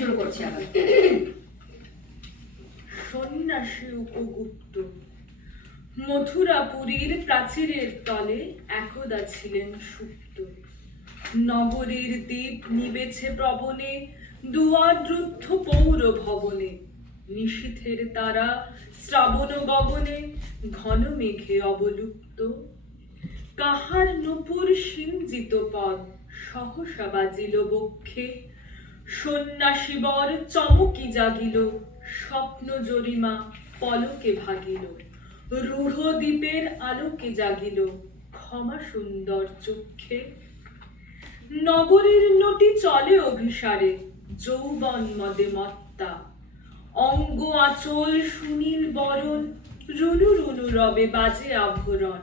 শুরু করছি আবার। সন্ন্যাসী উপগুপ্ত মথুরাপুরীর প্রাচীরের তলে একদা ছিলেন সুপ্ত। নগরীর দ্বীপ নিবেছে প্রবনে, দুয়াররুদ্ধ পৌর ভবনে। নিশীথের তারা শ্রাবণ গগনে, ঘন মেঘে অবলুপ্ত। কাহার নূপুর সিঞ্জিত পদ সহসা বাজিল বক্ষে। সন্ন্যাসী বর চমকি জাগিল, স্বপ্ন জরিমা পলকে ভাগিল। রূঢ় দ্বীপের আলোকে জাগিল, ক্ষমা সুন্দর চক্ষে। নগরীর নটি চলে অভিসারে, যৌবন মদে মত্তা। অঙ্গ আঁচল সুনীল বরণ, রুনু রুনু রবে বাজে আভরণ।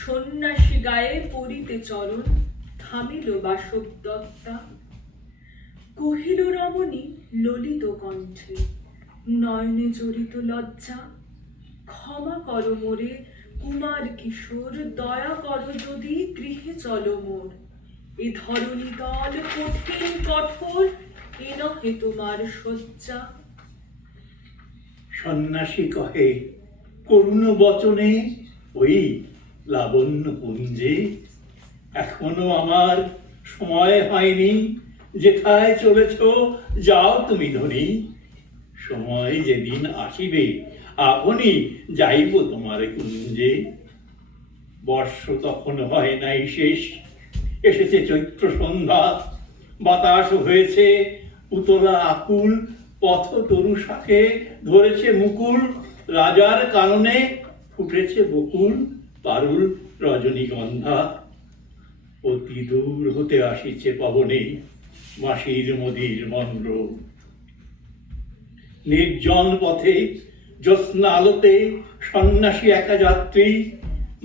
সন্ন্যাসী গায়ে পড়িতে চরণ, থামিল বাসব দত্তা। কহিল রমণী ললিত কণ্ঠে, নয়নে জড়িত লজ্জা। ক্ষমা করো মোরে কুমার কিশোর, দয়া করো যদি গৃহে চলো মোর। এ ধরণী দল কঠিন কঠোর, এ নহে তোমার শয্যা। সন্ন্যাসী কহে করুণ বচনে, ওই লাবণ্য পুঞ্জে এখনো আমার সময় হয়নি। যেথায় চলেছ যাও তুমি ধনী, সময় যেদিন আসিবে আপনি যাইব তোমার কুঞ্জে। বর্ষ তখন হয় নাই শেষ, এসেছে চৈত্র সন্ধ্যা। বাতাস হয়েছে উতলা আকুল, পথ তরু শাখে ধরেছে মুকুল। রাজার কাননে ফুটেছে বকুল, পারুল রজনীগন্ধা। অতি দূর হতে আসিছে পবনে বাঁশির মদির মন্দ্র। নির্জন পথে জ্যোৎস্না আলোতে সন্ন্যাসী একা যাত্রী।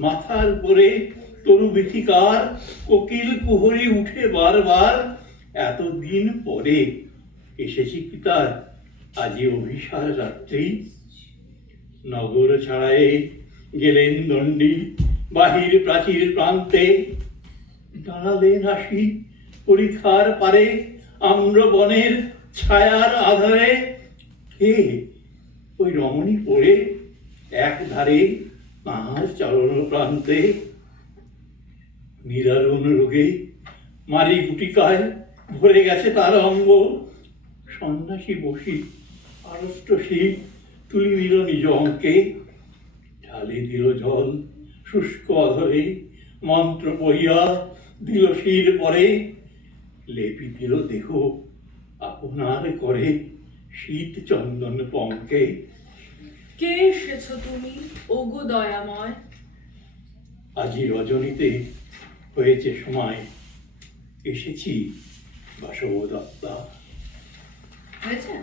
মাথার উপরে তরু বীথিকার, কোকিল কুহরি উঠে বারবার। এতদিন পরে এসেছি পিতার আজি অভিসার রাত্রি। নগর ছাড়ায়ে গেলেন দণ্ডী বাহির প্রাচীর প্রান্তে। দাঁড়ালেন আসি পরিখার পারে, আম্র বনের ছায়ার আধারে। কে ওই রমণী পড়ে এক ধারে তাহার চরণ প্রান্তে। নিরারুণ রোগে মারি গুটিকায় ভরে গেছে তার অঙ্গ। সন্ন্যাসী বসি আড়ষ্ট শীত তুলি নিল নিজ অঙ্কে। ঢালি দিল জল শুষ্ক অধরে, মন্ত্র পড়িয়া দিল শির পরে। লেপি দিল দেহ আপনার করে, শীত চন্দন পঙ্কে। কে এসেছ তুমি ওগো দয়াময়? আজি রজনীতে হয়েছে সময়, এসেছি বাসব দত্তা। হয়েছে?